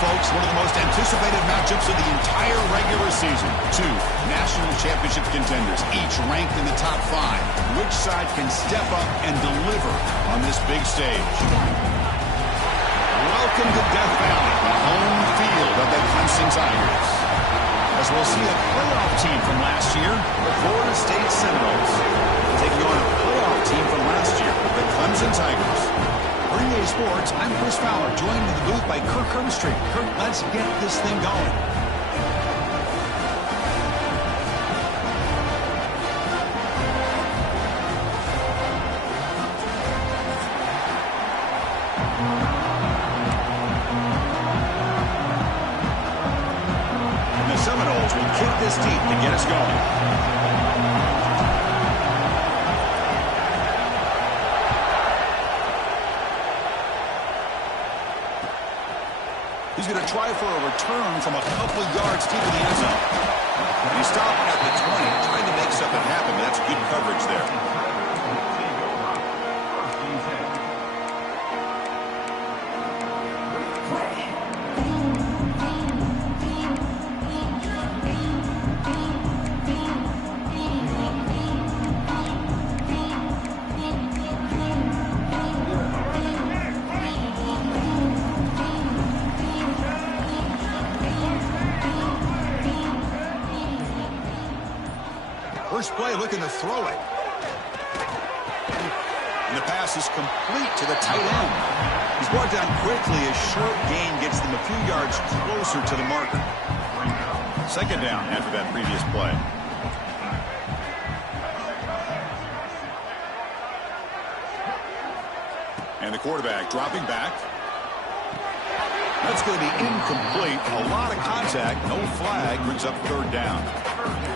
Folks, one of the most anticipated matchups of the entire regular season. Two national championship contenders, each ranked in the top 5. Which side can step up and deliver on this big stage? Welcome to Death Valley, the home field of the Clemson Tigers. As we'll see a playoff team from last year, the Florida State Seminoles, taking on a playoff team from last year, the Clemson Tigers. For EA Sports, I'm Chris Fowler, joined in the booth by Kirk Herbstreit. Kirk, let's get this thing going. And the Seminoles will kick this deep to get us going. He's going to try for a return from a couple yards deep in the end zone. And he stopped at the 20, trying to make something happen, but that's good coverage there. First play, looking to throw it. And the pass is complete to the tight end. He's brought down quickly. A short gain gets them a few yards closer to the marker. Second down after that previous play. And the quarterback dropping back. That's going to be incomplete. A lot of contact. No flag. Brings up third down.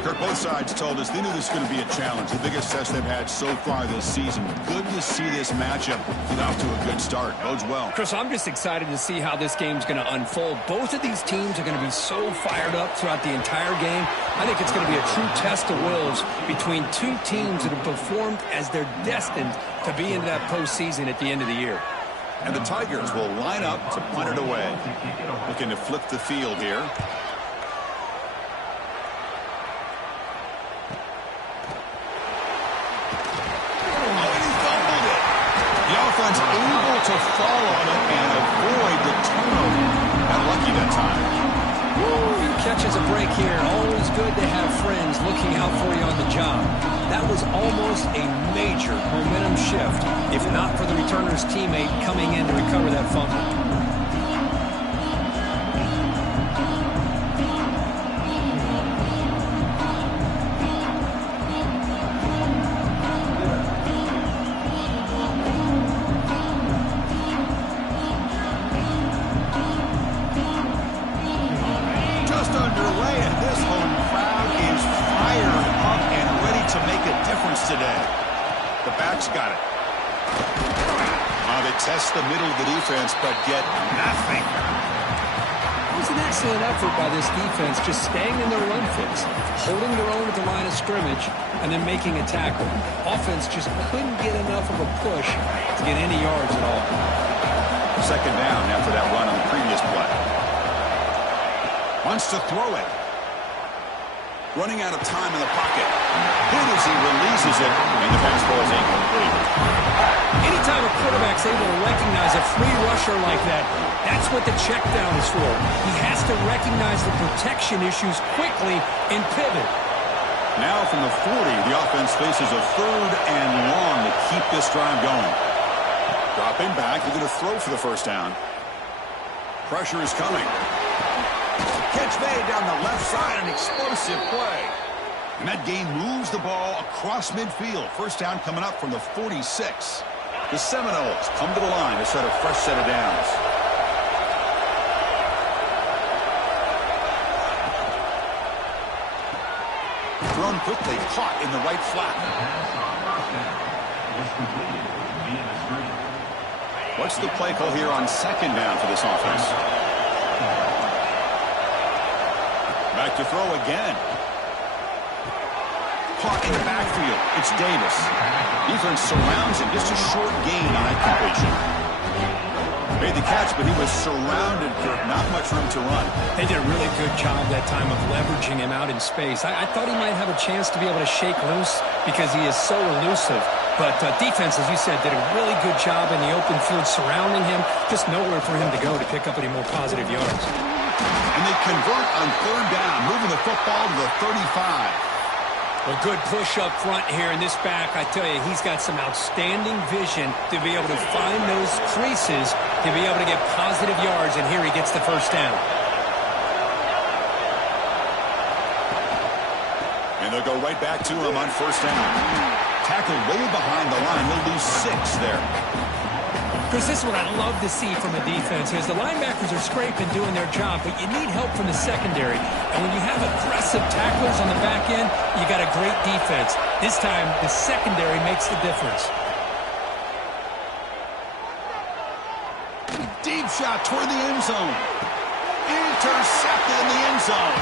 Kirk, both sides told us they knew this was going to be a challenge. The biggest test they've had so far this season. Good to see this matchup get off to a good start. Bodes well. Chris, I'm just excited to see how this game's going to unfold. Both of these teams are going to be so fired up throughout the entire game. I think it's going to be a true test of wills between two teams that have performed as they're destined to be in that postseason at the end of the year. And the Tigers will line up to punt it away. Looking to flip the field here. Offense able to fall on it and avoid the turnover. Got lucky that time. Woo, he catches a break here. Always good to have friends looking out for you on the job. That was almost a major momentum shift, if not for the returner's teammate coming in to recover that fumble. Today. The back's got it. They test the middle of the defense, but get nothing. It was an excellent effort by this defense, just staying in their run fits, holding their own at the line of scrimmage, and then making a tackle. Offense just couldn't get enough of a push to get any yards at all. Second down after that run on the previous play. Wants to throw it. Running out of time in the pocket. Good as he releases it, and the pass ball is incomplete. Anytime a quarterback's able to recognize a free rusher like that, that's what the check down is for. He has to recognize the protection issues quickly and pivot. Now from the 40, the offense faces a 3rd and long to keep this drive going. Dropping back, they're going to throw for the first down. Pressure is coming. Catch made down the left side, an explosive play. And that game moves the ball across midfield. First down coming up from the 46. The Seminoles come to the line to set a fresh set of downs. Thrown quickly, caught in the right flat. What's the play call here on second down for this offense? Back to throw again. Caught in the backfield. It's Davis. Defense surrounds him. Just a short gain on that completion. Made the catch, but he was surrounded, Kirk. Not much room to run. They did a really good job that time of leveraging him out in space. I thought he might have a chance to be able to shake loose because he is so elusive. But defense, as you said, did a really good job in the open field surrounding him. Just nowhere for him to go to pick up any more positive yards. And they convert on 3rd down, moving the football to the 35. Well, good push up front here in this back. I tell you, he's got some outstanding vision to be able to find those creases, to be able to get positive yards, and here he gets the first down. And they'll go right back to him on first down. Tackled way behind the line. He'll lose 6 there. Chris, this is what I love to see from a defense is the linebackers are scraping, doing their job, but you need help from the secondary. And when you have aggressive tacklers on the back end, you got a great defense. This time, the secondary makes the difference. Deep shot toward the end zone. Intercepted in the end zone.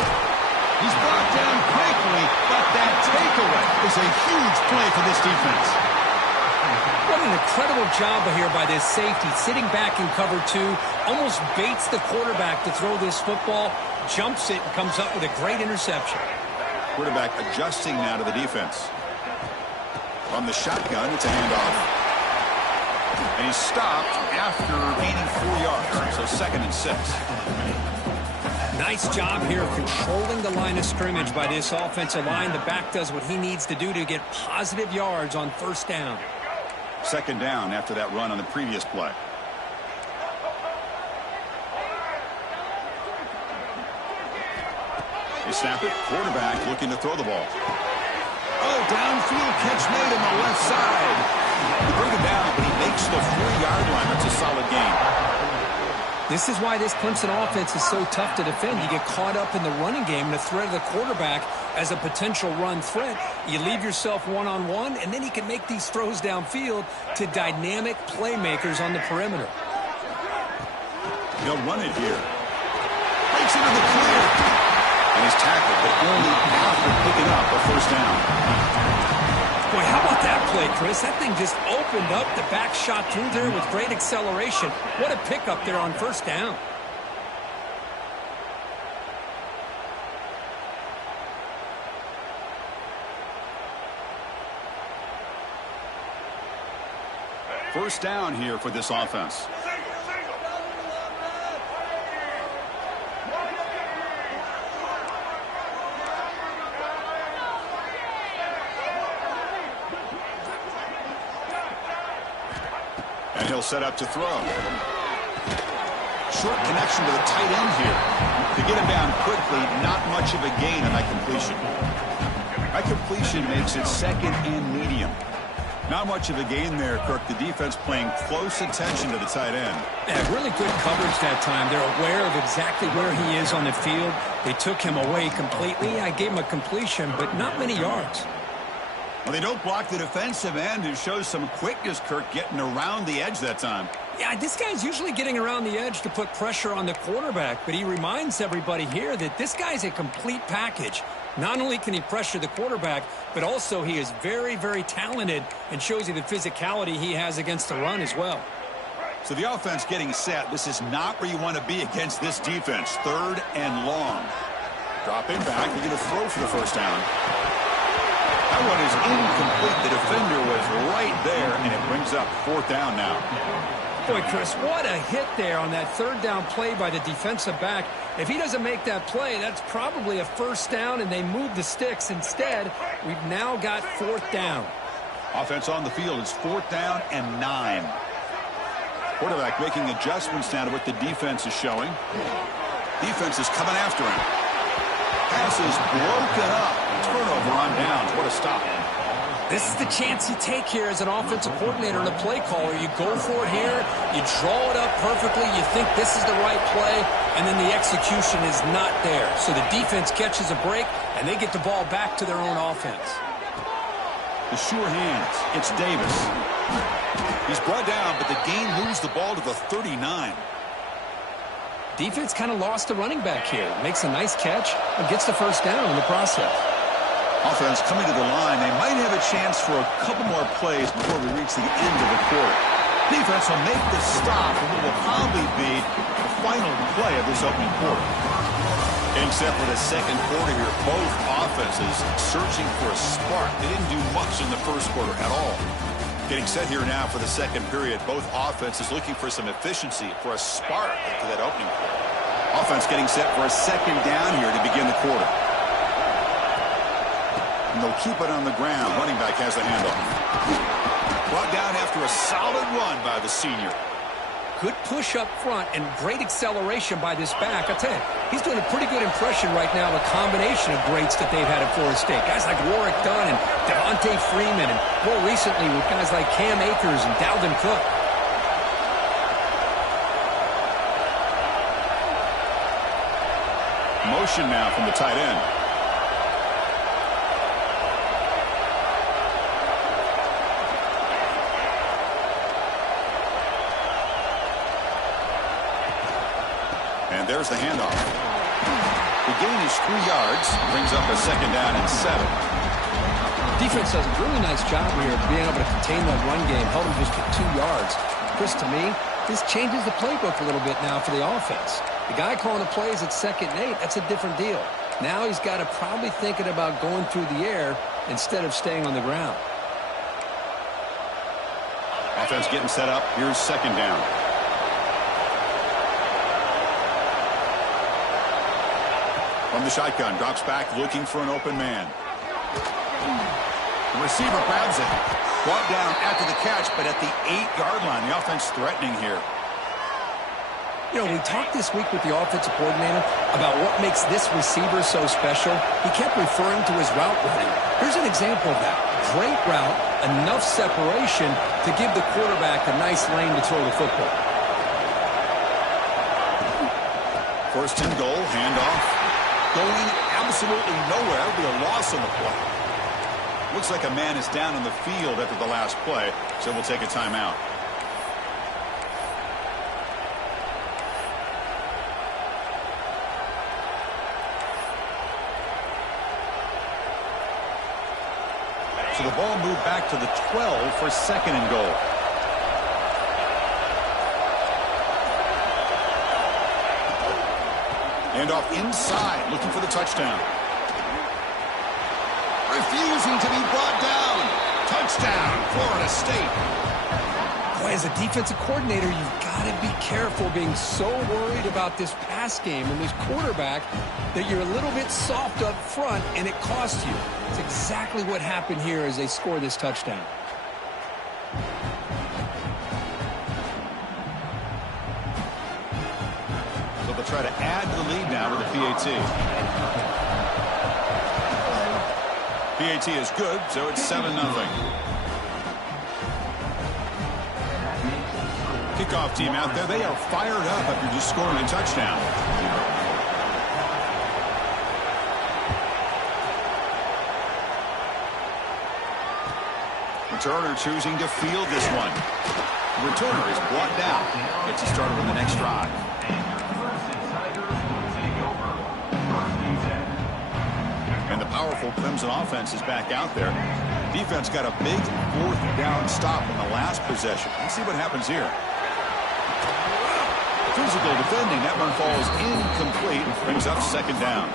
He's brought down quickly, but that takeaway is a huge play for this defense. What an incredible job here by this safety, sitting back in cover 2, almost baits the quarterback to throw this football, jumps it, and comes up with a great interception. Quarterback adjusting now to the defense. From the shotgun, it's a handoff. And he's stopped after gaining 4 yards, so 2nd and 6. Nice job here of controlling the line of scrimmage by this offensive line. The back does what he needs to do to get positive yards on first down. 2nd down after that run on the previous play. They snap it. Quarterback looking to throw the ball. Oh, downfield catch made on the left side. They bring him down, but he makes the 4-yard line. That's a solid gain. This is why this Clemson offense is so tough to defend. You get caught up in the running game and the threat of the quarterback as a potential run threat. You leave yourself one-on-one, and then you can make these throws downfield to dynamic playmakers on the perimeter. He'll run it here. Breaks into the clear. And he's tackled, but only after picking up a first down. Boy, how about that play, Chris? That thing just opened up. The back shot through there with great acceleration. What a pickup there on first down. First down here for this offense. And he'll set up to throw. Short connection to the tight end here. To get him down quickly, not much of a gain on that completion. That completion makes it 2nd and medium. Not much of a gain there, Kirk. The defense paying close attention to the tight end. Yeah, really good coverage that time. They're aware of exactly where he is on the field. They took him away completely. I gave him a completion, but not many yards. Well, they don't block the defensive end, who shows some quickness, Kirk, getting around the edge that time. Yeah, this guy's usually getting around the edge to put pressure on the quarterback, but he reminds everybody here that this guy's a complete package. Not only can he pressure the quarterback, but also he is very, very talented and shows you the physicality he has against the run as well. So the offense getting set. This is not where you want to be against this defense. 3rd and long. Dropping back, they're going to throw for the first down. That one is incomplete. The defender was right there, and it brings up fourth down now. Boy, Chris, what a hit there on that third down play by the defensive back. If he doesn't make that play, that's probably a first down, and they move the sticks. Instead, we've now got fourth down. Offense on the field is fourth down and 9. Quarterback making adjustments now to what the defense is showing. Defense is coming after him. Pass is broken up. Turnover on downs. What a stop. This is the chance you take here as an offensive coordinator and a play caller. You go for it here. You draw it up perfectly. You think this is the right play, and then the execution is not there. So the defense catches a break, and they get the ball back to their own offense. The sure hands. It's Davis. He's brought down, but the game moves the ball to the 39. Defense kind of lost a running back here. Makes a nice catch and gets the first down in the process. Offense coming to the line. They might have a chance for a couple more plays before we reach the end of the quarter. Defense will make the stop, and what will probably be the final play of this opening quarter. Except for the second quarter here, both offenses searching for a spark. They didn't do much in the first quarter at all. Getting set here now for the second period. Both offenses looking for some efficiency, for a spark into that opening quarter. Offense getting set for a second down here to begin the quarter. And they'll keep it on the ground. Running back has the handoff. Brought down after a solid run by the senior. Good push up front and great acceleration by this back. I tell you, he's doing a pretty good impression right now of a combination of greats that they've had at Florida State. Guys like Warwick Dunn and Devontae Freeman, and more recently with guys like Cam Akers and Dalvin Cook. Motion now from the tight end. And there's the handoff. The gain is 3 yards. Brings up a second down and 7. Defense does a really nice job here of being able to contain that run game. Held him just to 2 yards. Chris, to me, this changes the playbook a little bit now for the offense. The guy calling the plays at 2nd and 8, that's a different deal. Now he's got to probably thinking about going through the air instead of staying on the ground. Offense getting set up. Here's second down. From the shotgun, drops back, looking for an open man. The receiver grabs it. Brought down after the catch, but at the 8-yard line. The offense threatening here. You know, we talked this week with the offensive coordinator about what makes this receiver so special. He kept referring to his route running. Here's an example of that. Great route, enough separation to give the quarterback a nice lane to throw the football. First and goal, handoff. Going absolutely nowhere. It'll be a loss on the play. Looks like a man is down on the field after the last play, so we'll take a timeout. So the ball moved back to the 12 for second and goal. Handoff inside, looking for the touchdown. Refusing to be brought down. Touchdown, Florida State. Boy, as a defensive coordinator, you've got to be careful being so worried about this pass game and this quarterback that you're a little bit soft up front and it costs you. It's exactly what happened here as they score this touchdown. So they'll try to add to the lead now with the PAT. PAT is good, so it's 7-0. Kickoff team out there, they are fired up after just scoring a touchdown. Returner choosing to field this one. The returner is brought down. Gets you started on the next drive. And the powerful Clemson offense is back out there. Defense got a big 4th down stop in the last possession. Let's see what happens here. Physical defending. That one falls incomplete. Brings up second down.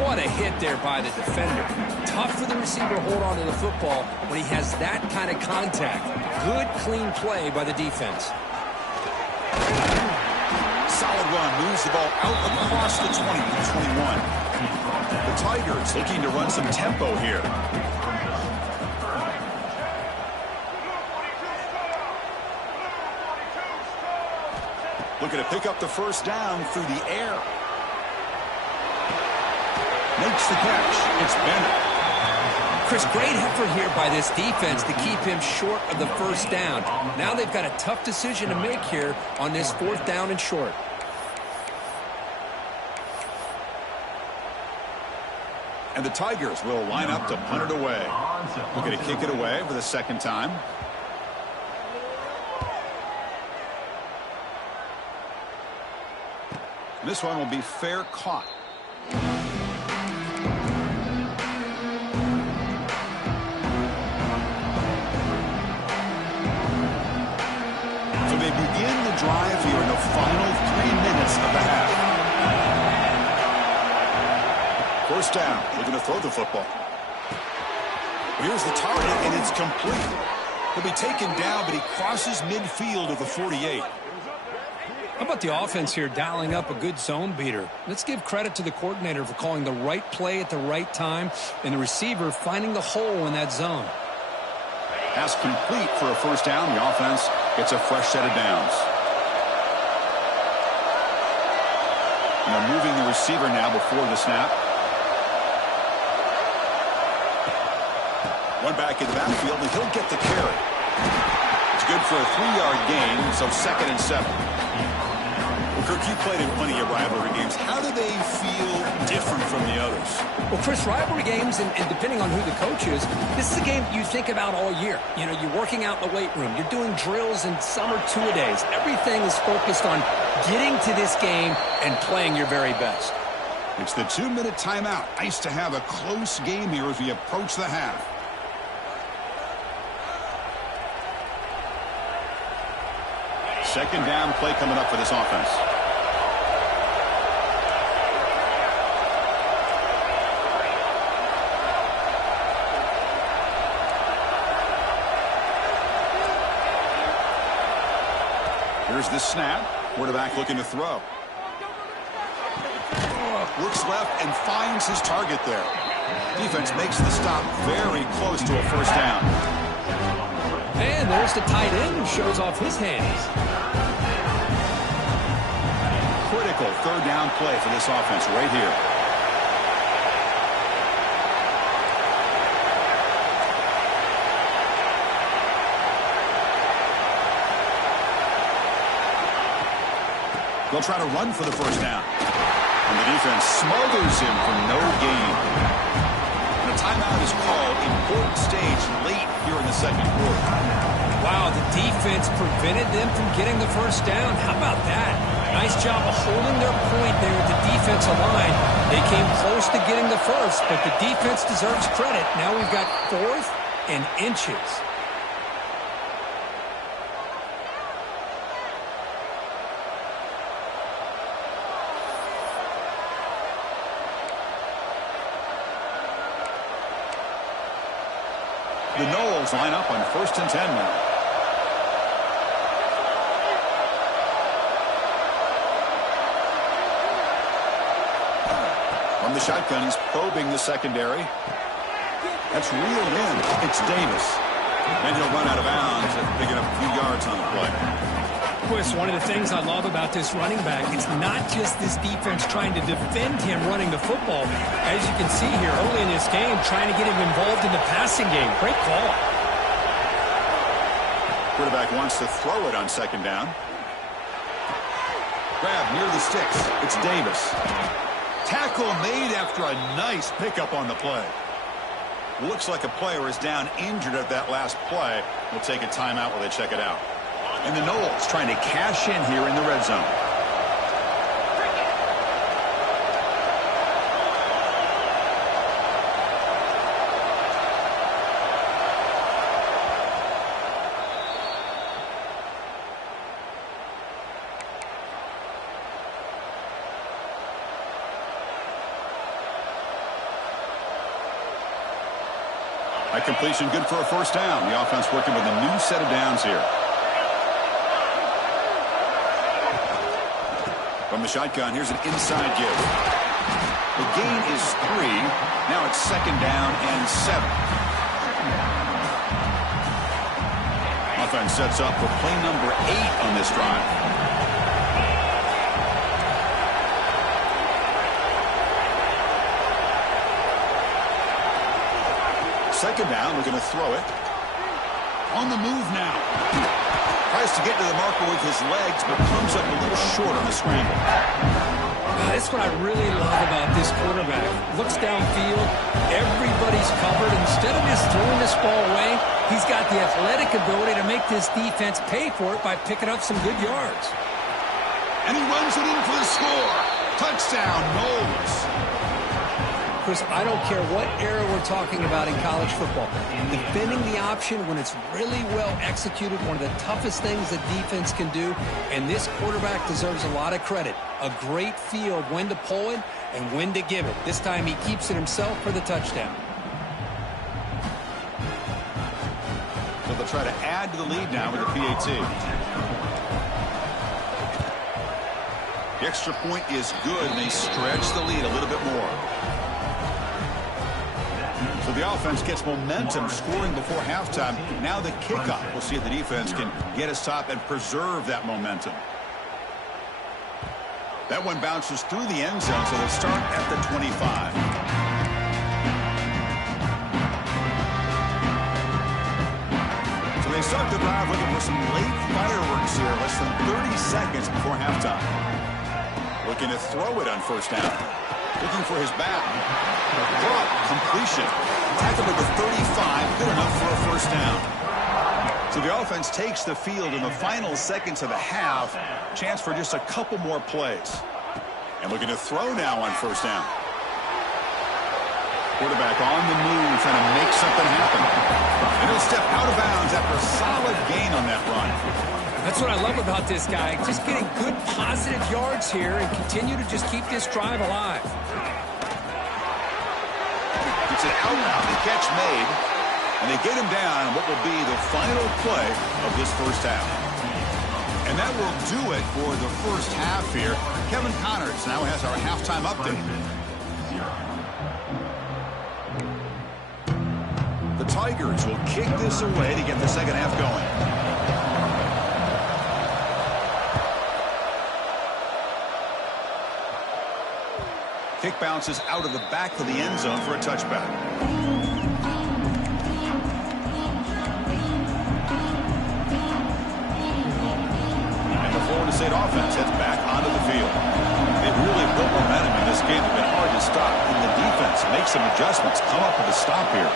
What a hit there by the defender. Tough for the receiver to hold on to the football when he has that kind of contact. Good, clean play by the defense. Solid run, moves the ball out across the 20 to the 21. The Tigers looking to run some tempo here. Looking to pick up the first down through the air. Makes the catch. It's Bennett. Chris, great effort here by this defense to keep him short of the first down. Now they've got a tough decision to make here on this 4th down and short. And the Tigers will line up to punt it away. Looking to kick it away for the second time. This one will be fair caught. So they begin the drive here in the final 3 minutes of the half. First down, looking to throw the football. Here's the target, and it's complete. He'll be taken down, but he crosses midfield of the 48. How about the offense here dialing up a good zone beater? Let's give credit to the coordinator for calling the right play at the right time and the receiver finding the hole in that zone. Pass complete for a first down. The offense gets a fresh set of downs. And they're moving the receiver now before the snap. One back in the backfield, and he'll get the carry. It's good for a 3-yard gain, so 2nd and 7. Well, Kirk, you played in plenty of rivalry games. How do they feel different from the others? Well, Chris, rivalry games, and depending on who the coach is, this is a game you think about all year. You know, you're working out in the weight room. You're doing drills and summer two-a-days. Everything is focused on getting to this game and playing your very best. It's the 2-minute timeout. Nice to have a close game here as we approach the half. Second down play coming up for this offense. Here's the snap. Quarterback looking to throw. Looks left and finds his target there. Defense makes the stop very close to a first down. And there's the tight end who shows off his hands. Critical 3rd down play for this offense right here. They'll try to run for the first down. And the defense smothers him for no gain. And a timeout is called. Important stage late here in the second quarter. Wow, the defense prevented them from getting the first down. How about that? Nice job of holding their point there at the defensive line. They came close to getting the first, but the defense deserves credit. Now we've got 4th and inches. The Knowles line up on 1st and 10 now. From the shotgun, he's probing the secondary. That's reeled in. It's Davis. And he'll run out of bounds after picking up a few yards on the play. Chris, one of the things I love about this running back, it's not just this defense trying to defend him running the football. As you can see here early in this game, trying to get him involved in the passing game. Great call. Quarterback wants to throw it on 2nd down. Grab near the sticks. It's Davis. Tackle made after a nice pickup on the play. Looks like a player is down injured at that last play. We'll take a timeout while they check it out. And the Knowles trying to cash in here in the red zone. A completion good for a first down. The offense working with a new set of downs here. From the shotgun, here's an inside give. The gain is 3. Now it's second down and 7. Offense sets up for play number 8 on this drive. Second down, we're going to throw it. On the move now. Tries to get to the marker with his legs, but comes up a little short on the scramble. That's what I really love about this quarterback. Looks downfield, everybody's covered. Instead of just throwing this ball away, he's got the athletic ability to make this defense pay for it by picking up some good yards. And he runs it in for the score. Touchdown, Knowles. Chris, I don't care what era we're talking about in college football. Defending the option when it's really well executed, one of the toughest things that defense can do, and this quarterback deserves a lot of credit. A great feel of when to pull it and when to give it. This time he keeps it himself for the touchdown. So they'll try to add to the lead now with the PAT. The extra point is good, and they stretch the lead a little bit more. So the offense gets momentum, scoring before halftime. Now the kickoff. We'll see if the defense can get a stop and preserve that momentum. That one bounces through the end zone, so they'll start at the 25. So they start the drive looking for some late fireworks here, less than 30 seconds before halftime. Looking to throw it on first down. Looking for his back. Drop, completion. Tackled at the 35, good enough for a first down. So the offense takes the field in the final seconds of the half. Chance for just a couple more plays. And looking to throw now on first down. Quarterback on the move, trying to make something happen. And he'll step out of bounds after a solid gain on that run. That's what I love about this guy. Just getting good positive yards here and continue to just keep this drive alive. It's an out-out, the catch made, and they get him down on what will be the final play of this first half. And that will do it for the first half here. Kevin Connors now has our halftime update. The Tigers will kick this away to get the second half going. Kick bounces out of the back of the end zone for a touchback. And the Florida State offense heads back onto the field. They've really built momentum in this game. It's been hard to stop. And the defense makes some adjustments, come up with a stop here.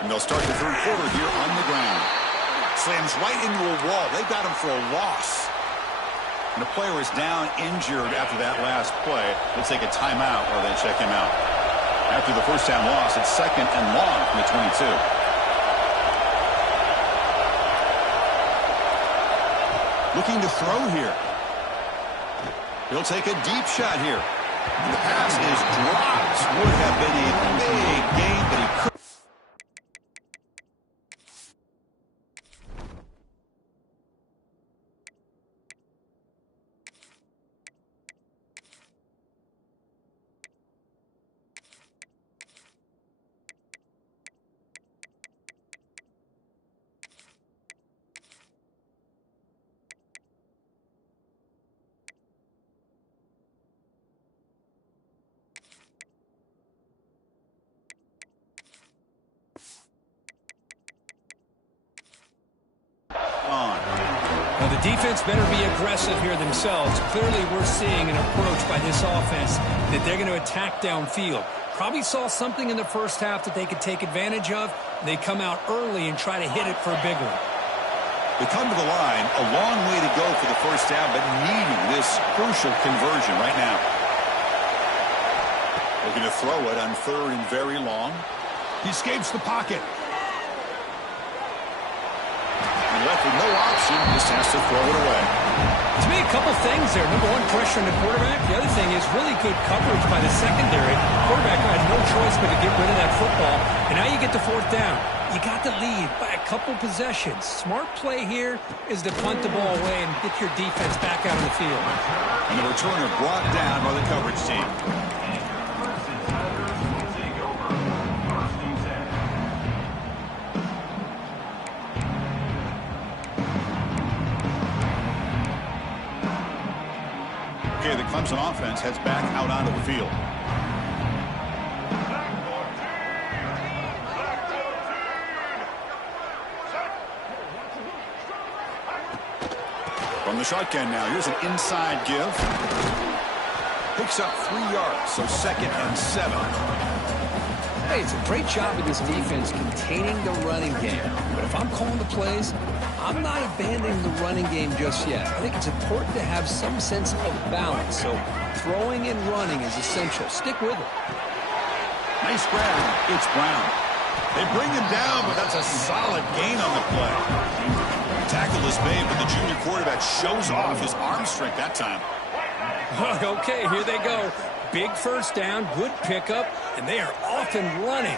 And they'll start the third quarter here on the ground. Slams right into a wall. They got him for a loss. And the player is down injured after that last play. They'll take a timeout or they check him out. After the first down loss, it's second and long from the 22. Looking to throw here. He'll take a deep shot here. And the pass is dropped. Would have been a big gain, but he couldn't. Well, the defense better be aggressive here themselves. Clearly, we're seeing an approach by this offense that they're going to attack downfield. Probably saw something in the first half that they could take advantage of. They come out early and try to hit it for a big one. They come to the line, a long way to go for the first down, but needing this crucial conversion right now. Looking to throw it on third and very long. He escapes the pocket. And lets left with no option, just has to throw it away. To me, a couple things there. Number one, pressure on the quarterback. The other thing is really good coverage by the secondary. Quarterback had no choice but to get rid of that football. And now you get the fourth down. You got the lead by a couple possessions. Smart play here is to punt the ball away and get your defense back out on the field. And the returner brought down by the coverage team. Okay, the Clemson offense heads back out onto the field. From the shotgun now, here's an inside give. Picks up 3 yards, so 2nd and 7. Hey, it's a great job of this defense containing the running game. But if I'm calling the plays, I'm not abandoning the running game just yet. I think it's important to have some sense of balance. So throwing and running is essential. Stick with it. Nice grab. It's Brown. They bring him down, but that's a solid gain on the play. Tackle is made, but the junior quarterback shows off his arm strength that time. Okay, here they go. Big first down, good pickup, and they are off and running.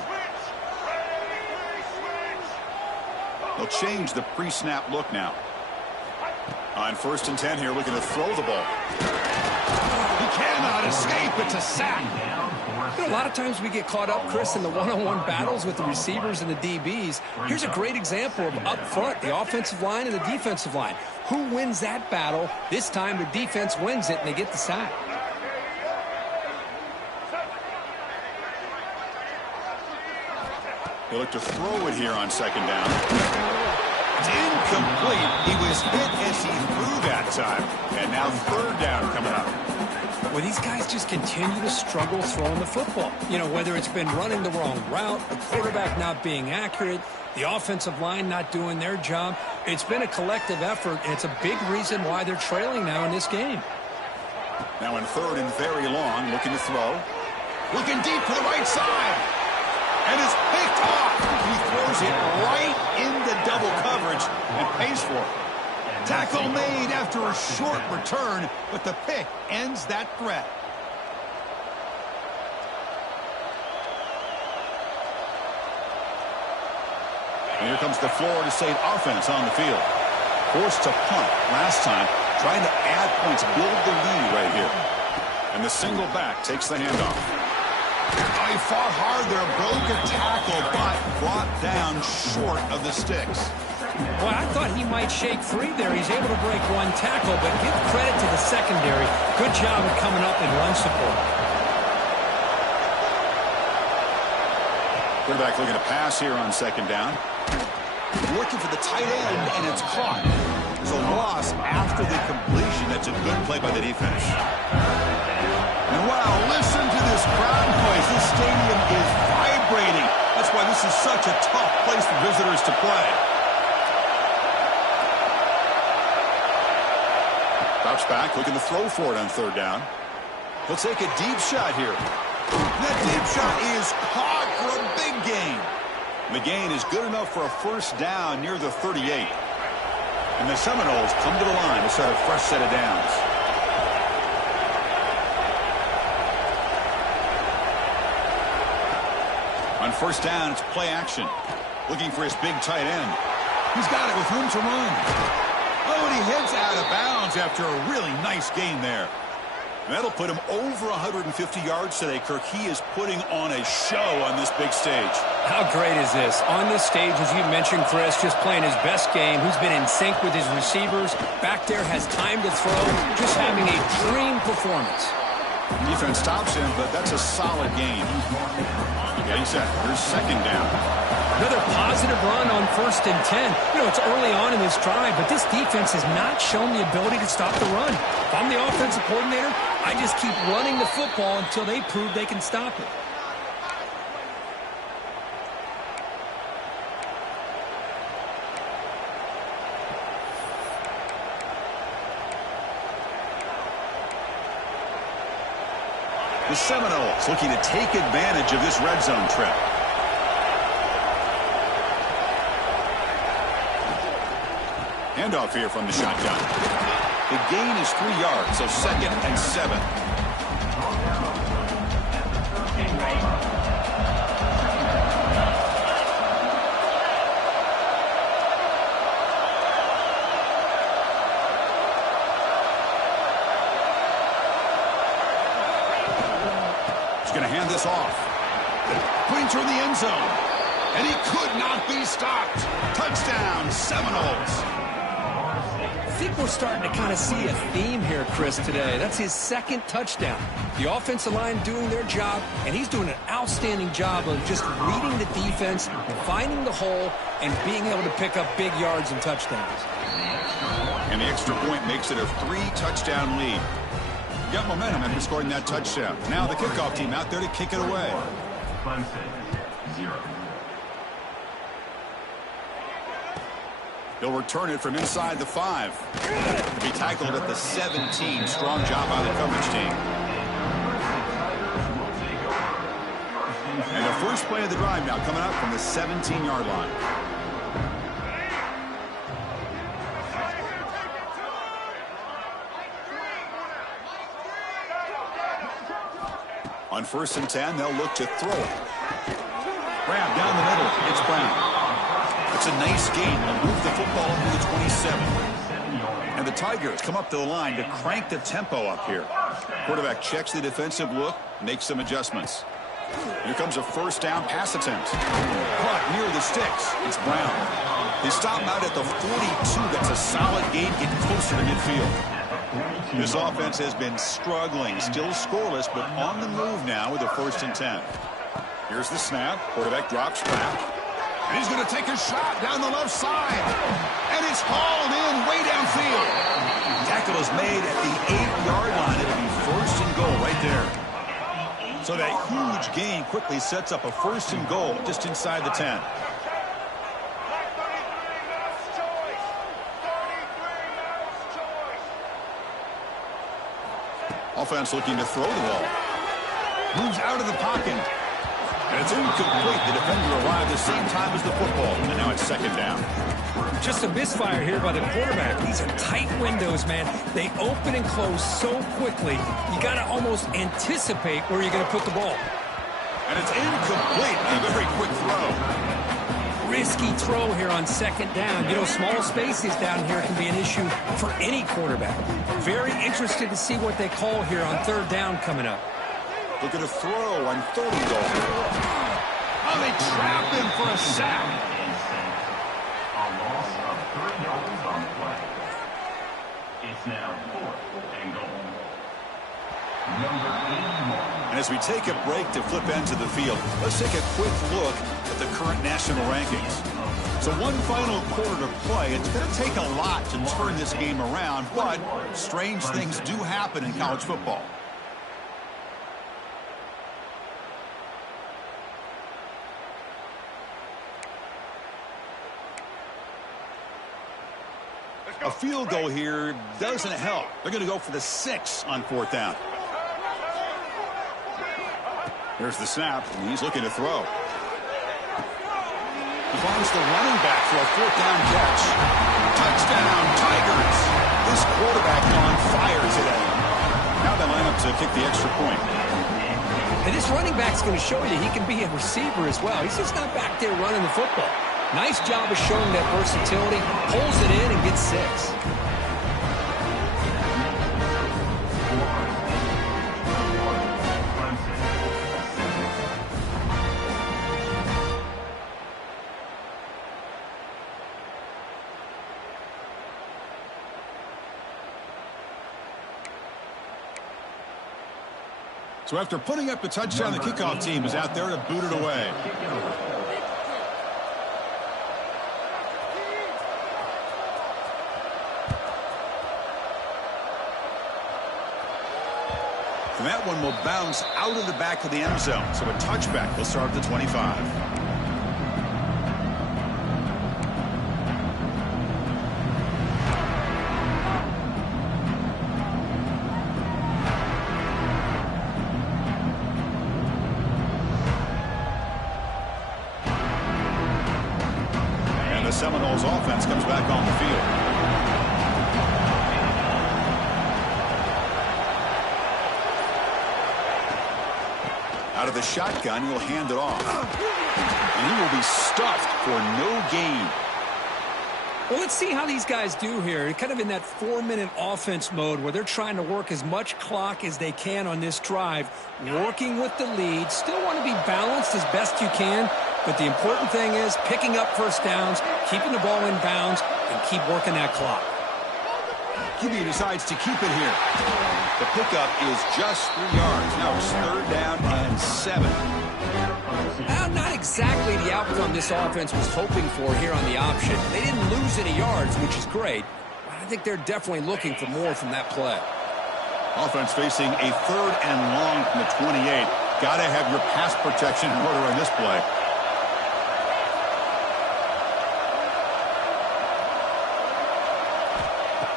They'll change the pre-snap look now. On 1st and 10 here, looking to throw the ball. He cannot escape. It's a sack. You know, a lot of times we get caught up, Chris, in the one-on-one battles with the receivers and the DBs. Here's a great example of up front, the offensive line and the defensive line. Who wins that battle? This time the defense wins it, and they get the sack. They look to throw it here on 2nd down. It's incomplete. He was hit as he threw that time. And now 3rd down coming up. Well, these guys just continue to struggle throwing the football. You know, whether it's been running the wrong route, the quarterback not being accurate, the offensive line not doing their job. It's been a collective effort, and it's a big reason why they're trailing now in this game. Now in 3rd and very long, looking to throw. Looking deep to the right side. And it's picked off. He throws it right into double coverage and pays for it. Tackle made after a short return, but the pick ends that threat. And here comes the Florida State offense on the field. Forced to punt last time, trying to add points, build the lead right here. And the single back takes the handoff. Oh, he fought hard there, broke a tackle, but brought down short of the sticks. Well, I thought he might shake free there. He's able to break one tackle, but give credit to the secondary. Good job of coming up and run support. Quarterback looking to pass here on 2nd down. Looking for the tight end, and it's caught. There's a loss after the completion. That's a good play by the defense. And wow, listen to this crowd noise. This stadium is vibrating. That's why this is such a tough place for visitors to play. Drops back, looking to throw for it on 3rd down. He'll take a deep shot here. That deep shot is caught for a big gain. The gain is good enough for a 1st down near the 38. And the Seminoles come to the line to start a fresh set of downs. On 1st down, it's play action. Looking for his big tight end. He's got it with room to run. Oh, and he heads out of bounds after a really nice gain there. That'll put him over 150 yards today, Kirk. He is putting on a show on this big stage. How great is this? On this stage, as you mentioned, Chris, just playing his best game. He's been in sync with his receivers. Back there, has time to throw. Just having a dream performance. Defense stops him, but that's a solid game. Getting set. Here's 2nd down. Another positive run on 1st and 10. You know, it's early on in this drive, but this defense has not shown the ability to stop the run. If I'm the offensive coordinator, I just keep running the football until they prove they can stop it. The Seminoles looking to take advantage of this red zone trip. Handoff here from the shotgun. The gain is 3 yards, so 2nd and 7. He's going to hand this off. Pointer in the end zone. And he could not be stopped. Touchdown, Seminoles. I think we're starting to kind of see a theme here, Chris, today. That's his 2nd touchdown. The offensive line doing their job, and he's doing an outstanding job of just reading the defense, finding the hole, and being able to pick up big yards and touchdowns. And the extra point makes it a 3-touchdown lead. Got momentum after scoring that touchdown. Now the kickoff team out there to kick it away. Clemson, 0. He'll return it from inside the 5. He'll be tackled at the 17. Strong job by the coverage team. And the first play of the drive now coming up from the 17-yard line. On 1st and 10, they'll look to throw it. Grab down the middle. It's Brown. It's a nice gain. They'll move the football to the 27. And the Tigers come up to the line to crank the tempo up here. Quarterback checks the defensive look, makes some adjustments. Here comes a 1st down pass attempt. Caught near the sticks. It's Brown. They stop out at the 42. That's a solid gain, getting closer to midfield. This offense has been struggling, still scoreless, but on the move now with a 1st and 10. Here's the snap. Quarterback drops back. And he's going to take a shot down the left side. And it's hauled in way downfield. Tackle is made at the 8-yard line. It'll be 1st and goal right there. So that huge gain quickly sets up a 1st and goal just inside the 10. Offense looking to throw the ball. Moves out of the pocket. And it's incomplete. The defender arrived the same time as the football. And now it's 2nd down. Just a misfire here by the quarterback. These are tight windows, man. They open and close so quickly. You got to almost anticipate where you're going to put the ball. And it's incomplete. A very quick throw. Risky throw here on 2nd down. You know, small spaces down here can be an issue for any quarterback. Very interested to see what they call here on 3rd down coming up. Look at a throw on 3rd and goal. Oh, they trap him for a sack. A loss of 3 yards on the play. It's now 4th and goal. Number 81. And as we take a break to flip into the field, let's take a quick look at the current national rankings. So one final quarter to play. It's going to take a lot to turn this game around, but strange things do happen in college football. A field goal here doesn't help. They're going to go for the 6 on 4th down. Here's the snap, and he's looking to throw. He finds the running back for a 4th down catch. Touchdown, Tigers! This quarterback on fire today. Now they line up to kick the extra point. And this running back's going to show you he can be a receiver as well. He's just not back there running the football. Nice job of showing that versatility. Pulls it in and gets 6. So after putting up the touchdown, the kickoff team is out there to boot it away. And that one will bounce out of the back of the end zone. So a touchback will start at the 25. And the Seminoles offense comes back on the field. Out of the shotgun, he'll hand it off. And he will be stuffed for no gain. Well, let's see how these guys do here. They're kind of in that 4-minute offense mode where they're trying to work as much clock as they can on this drive, working with the lead. Still want to be balanced as best you can, but the important thing is picking up first downs, keeping the ball in bounds, and keep working that clock. QB decides to keep it here. The pickup is just 3 yards. Now it's 3rd down and 7. Not exactly the outcome this offense was hoping for here on the option. They didn't lose any yards, which is great. I think they're definitely looking for more from that play. Offense facing a 3rd and long from the 28. Got to have your pass protection in order on this play.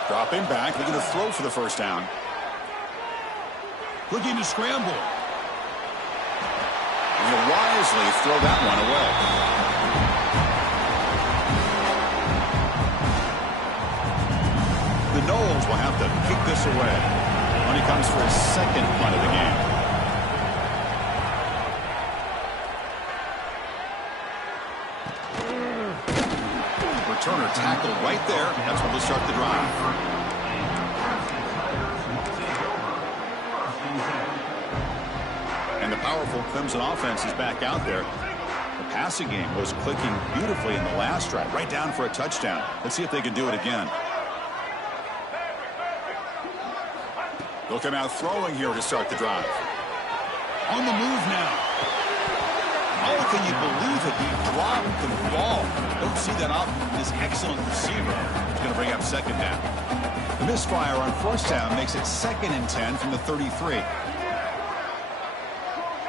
Dropping back, looking to throw for the first down. Looking to scramble. And he'll wisely throw that one away. The Noles will have to kick this away when he comes for his 2nd punt of the game. Returner tackled right there. That's what will start the drive. And the powerful Clemson offense is back out there. The passing game was clicking beautifully in the last drive, right down for a touchdown. Let's see if they can do it again. They'll come out throwing here to start the drive. On the move now. Oh, can you believe it? He dropped the ball. Don't see that off this excellent receiver. He's going to bring up 2nd down. The misfire on 1st down makes it 2nd and 10 from the 33.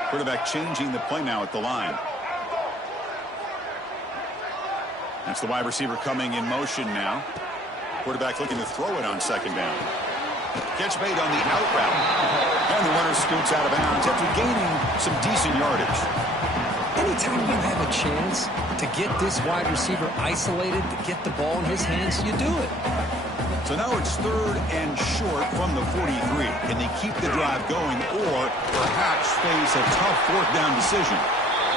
Quarterback changing the play now at the line. That's the wide receiver coming in motion now. Quarterback looking to throw it on 2nd down. Catch made on the out route. And the runner scoots out of bounds after gaining some decent yardage. Anytime you have a chance to get this wide receiver isolated, to get the ball in his hands, you do it. So now it's 3rd and short from the 43. Can they keep the drive going or perhaps face a tough 4th down decision?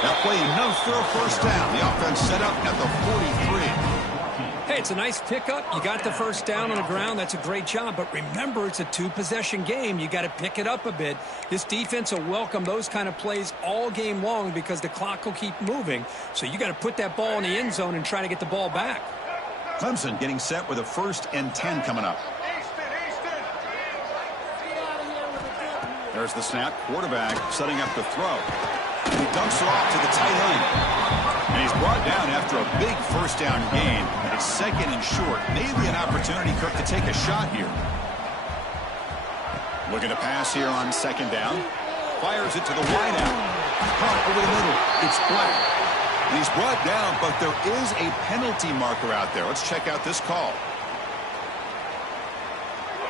That play enough for a first down. The offense set up at the 43. Hey, it's a nice pickup. You got the first down on the ground. That's a great job. But remember, it's a 2-possession game. You got to pick it up a bit. This defense will welcome those kind of plays all game long because the clock will keep moving. So you got to put that ball in the end zone and try to get the ball back. Clemson getting set with a 1st and 10 coming up. There's the snap. Quarterback setting up to throw. And he dumps it off to the tight end. And he's brought down after a big first down gain. And it's 2nd and short. Maybe an opportunity, Kirk, to take a shot here. Looking to pass here on 2nd down. Fires it to the wideout. Caught over the middle. It's Black. And he's brought down, but there is a penalty marker out there. Let's check out this call.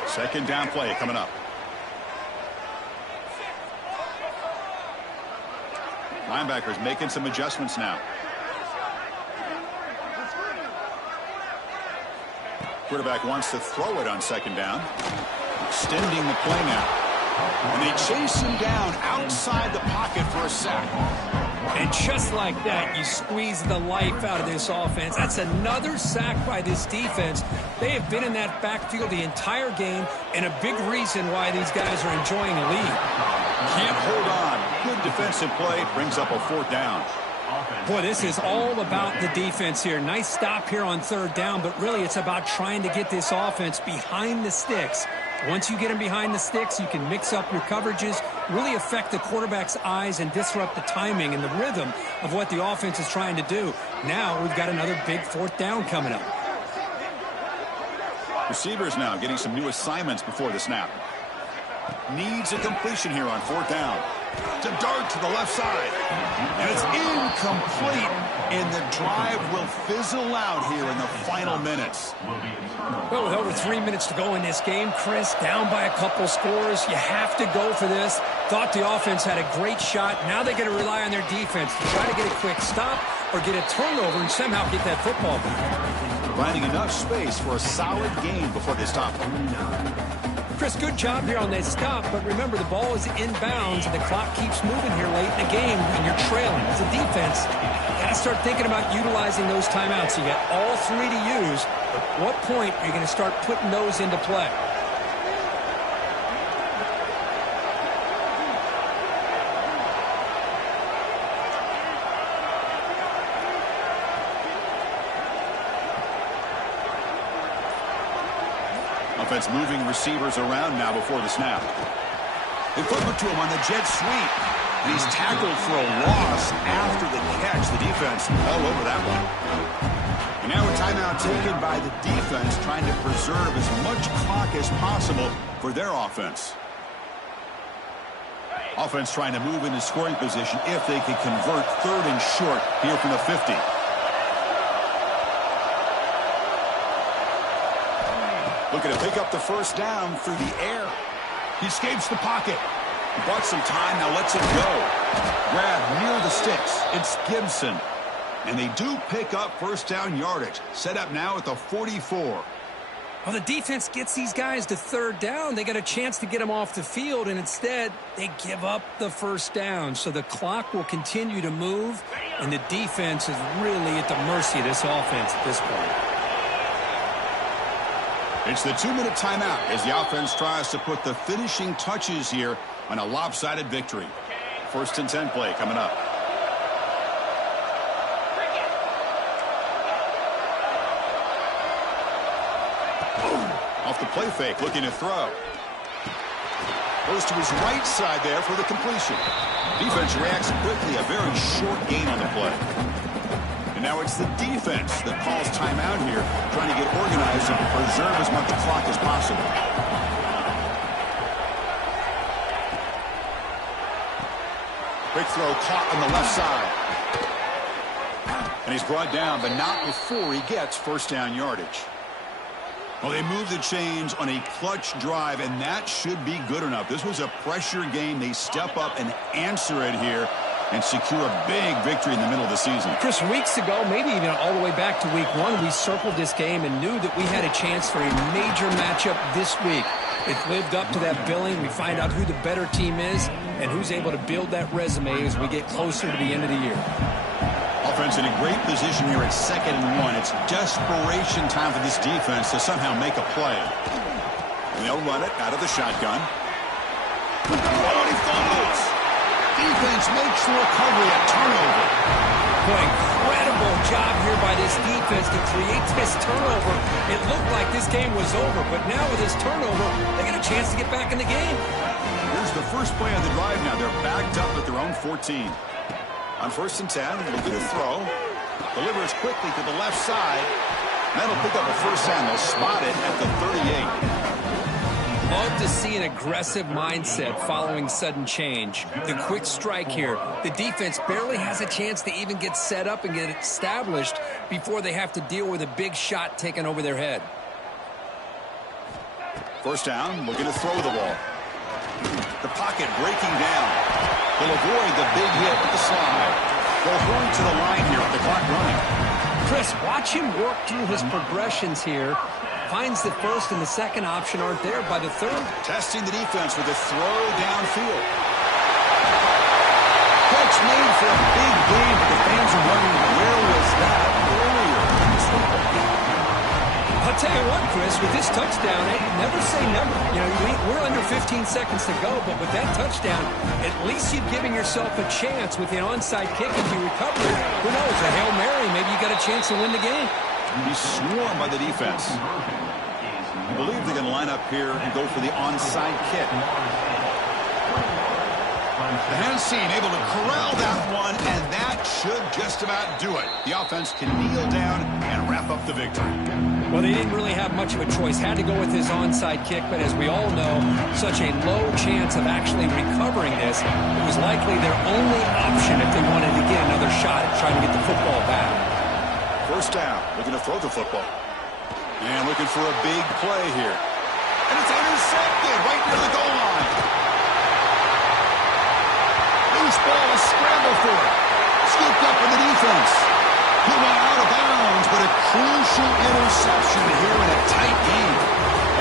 2nd down play coming up. Linebackers making some adjustments now. Quarterback wants to throw it on 2nd down. Extending the play now. And they chase him down outside the pocket for a sack. And just like that, you squeeze the life out of this offense. That's another sack by this defense. They have been in that backfield the entire game, and a big reason why these guys are enjoying a lead. Can't hold on. Good defensive play. Brings up a 4th down. Boy, this is all about the defense here. Nice stop here on 3rd down, but really it's about trying to get this offense behind the sticks. Once you get them behind the sticks, you can mix up your coverages, really affect the quarterback's eyes and disrupt the timing and the rhythm of what the offense is trying to do. Now we've got another big 4th down coming up. Receivers now getting some new assignments before the snap. Needs a completion here on 4th down. To dart to the left side. And it's incomplete. And the drive will fizzle out here in the final minutes. Well, with over 3 minutes to go in this game, Chris, down by a couple scores, you have to go for this. Thought the offense had a great shot. Now they got to rely on their defense to try to get a quick stop or get a turnover and somehow get that football back. Providing enough space for a solid game before they stop them. Chris, good job here on that stop, but remember the ball is inbounds and the clock keeps moving here late in the game and you're trailing. As a defense, you got to start thinking about utilizing those timeouts. You got all three to use. At what point are you going to start putting those into play? Offense moving receivers around now before the snap. They flip it to him on the jet sweep. And he's tackled for a loss after the catch. The defense all over that one. And now a timeout taken by the defense, trying to preserve as much clock as possible for their offense. Offense trying to move into scoring position if they can convert 3rd and short here from the 50. Looking to pick up the first down through the air. He escapes the pocket. He bought some time, now lets it go. Grab near the sticks. It's Gibson. And they do pick up first down yardage. Set up now at the 44. Well, the defense gets these guys to 3rd down. They got a chance to get them off the field, and instead they give up the first down. So the clock will continue to move, and the defense is really at the mercy of this offense at this point. It's the 2-minute timeout as the offense tries to put the finishing touches here on a lopsided victory. 1st and 10 play coming up. Off the play fake, looking to throw. Goes to his right side there for the completion. Defense reacts quickly, a very short gain on the play. And now it's the defense that calls timeout here, trying to get organized and preserve as much clock as possible. Quick throw caught on the left side. And he's brought down, but not before he gets first down yardage. Well, they move the chains on a clutch drive, and that should be good enough. This was a pressure game. They step up and answer it here and secure a big victory in the middle of the season. Chris, weeks ago, maybe even all the way back to week 1, we circled this game and knew that we had a chance for a major matchup this week. It lived up to that billing. We find out who the better team is and who's able to build that resume as we get closer to the end of the year. Offense in a great position here at 2nd and 1. It's desperation time for this defense to somehow make a play. And they'll run it out of the shotgun. Oh, and he fumbles. Defense makes the recovery, a turnover. Boy, incredible job here by this defense to create this turnover. It looked like this game was over, but now with this turnover, they get a chance to get back in the game. Here's the first play of the drive now. They're backed up at their own 14. On 1st and 10, looking to throw. Delivers quickly to the left side. That'll pick up a first down. They'll spot it at the 38. Love to see an aggressive mindset following sudden change. The quick strike here. The defense barely has a chance to even get set up and get established before they have to deal with a big shot taken over their head. First down, looking to throw the ball. The pocket breaking down. They'll avoid the big hit with the slide. They'll hurry to the line here with the clock running. Chris, watch him work through his progressions here. Finds the first and the second option aren't there by the 3rd. Testing the defense with a throw downfield. Catch made for a big game, but the fans are wondering, where was that earlier in this football game? I'll tell you what, Chris, with this touchdown, never say never. You know, we're under 15 seconds to go, but with that touchdown, at least you're giving yourself a chance with the onside kick if you recover it. Who knows, a Hail Mary, maybe you got a chance to win the game. He's swarmed by the defense. I believe they're going to line up here and go for the onside kick. The hands seen, able to corral that one, and that should just about do it. The offense can kneel down and wrap up the victory. Well, they didn't really have much of a choice. Had to go with his onside kick, but as we all know, such a low chance of actually recovering this. It was likely their only option if they wanted to get another shot at trying to get the football back. First down, looking to throw the football. And looking for a big play here. And it's intercepted right near the goal line. Loose ball, a scramble for it. Scooped up with the defense. He went out of bounds, but a crucial interception here in a tight game.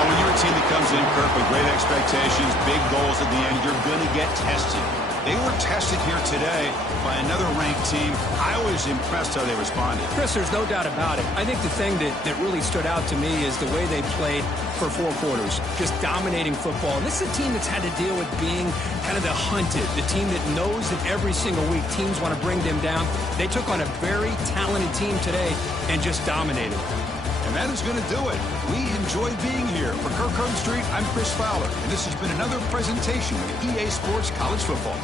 Well, when you're a team that comes comes in, Kirk, with great expectations, big goals at the end. You're going to get tested. They were tested here today by another ranked team. I was impressed how they responded. Chris, there's no doubt about it. I think the thing that really stood out to me is the way they played for 4 quarters, just dominating football. And this is a team that's had to deal with being kind of the hunted, the team that knows that every single week teams want to bring them down. They took on a very talented team today and just dominated. And that is going to do it. We enjoyed being here. For Kirk Street, I'm Chris Fowler, and this has been another presentation of EA Sports College Football.